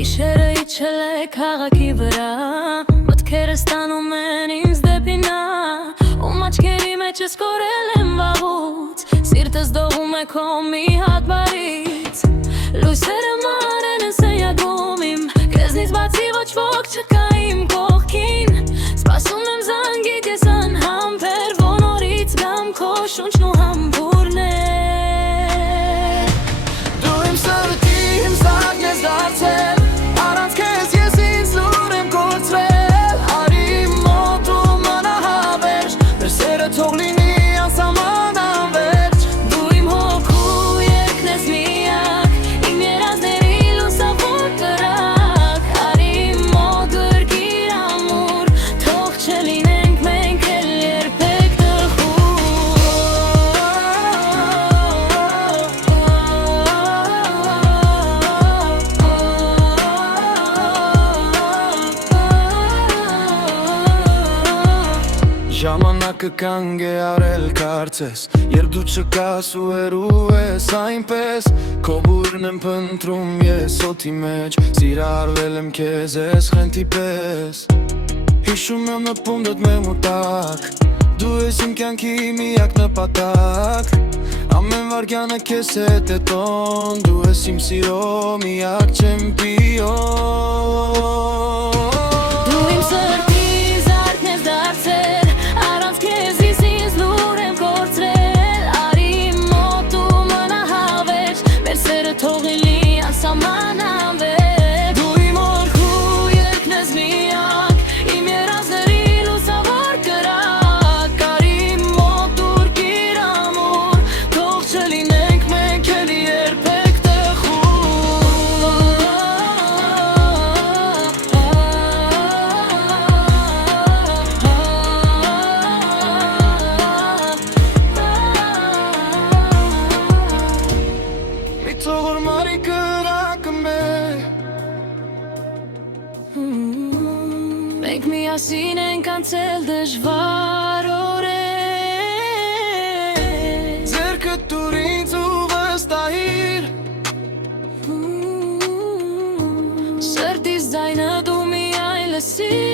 Գիշերը իջել է քաղաքի վրա, մտքերս տանում են ինձ դեպի նա, ում աչքերի մեջ ես կորել եմ վաղուց, սիրտս դողում է քո մի հատ բարից, լույսերը մանեն են սենյակում իմ, քեզնից բացի ոչ ոք չկա իմ կողքին, սպասում եմ զանգիդ ես անհամբեր, որ նորից գամ քո շունչն ու համբուրն է. Դու իմ սրտի հիմսակն ես դարձել, առանց քեզ ես ինձ լուր եմ կորցրել, արի իմ մոտ ու մնա հավերժ, մեր սերը թող լինի անսահման անվերջ. Դու իմ հոգու երգն ես միակ, իմ երազների լուսավոր կրակ, արի իմ մոտ գրկիր ամուր, թող չլինենք մենք էլ երբեք Ժամանակը կանգ է արել կարծես, երբ դու չկաս ու հեռու ես այնպես, քո բուրն եմ փնտրում ես օդի մեջ, սիրահարվել եմ քեզ ես խենթի պես, հիշում եմ նպունդդ մեմ ու տակ, դու ես իմ կյանքի միակ նպատակ, ամեն վարգյանը քեզ հետ է տոն, դու ես իմ սիրո միակ չեմպիոն. Դու իմ սրտի զարդն ես դարձել, առանց քեզ ինձ լուր եմ կորցրել, արի իմ մոտ ու մնա հավերժ, մեր սերը թող լինի անսահման անվերջ. Դու իմ հոգու երգն ես միակ, իմ երազների լուսավոր կրակ, արի իմ մոտ գրկիր ամուր, թող չլինենք մենք էլ երբեք մի թողոր մարի կրակը մեր, մենք միասին ենք անցել դժվար օրեր, ձեռքդ տուր ինձ ու վստահիր, սրտիս ձայնը դու միայն լսիր.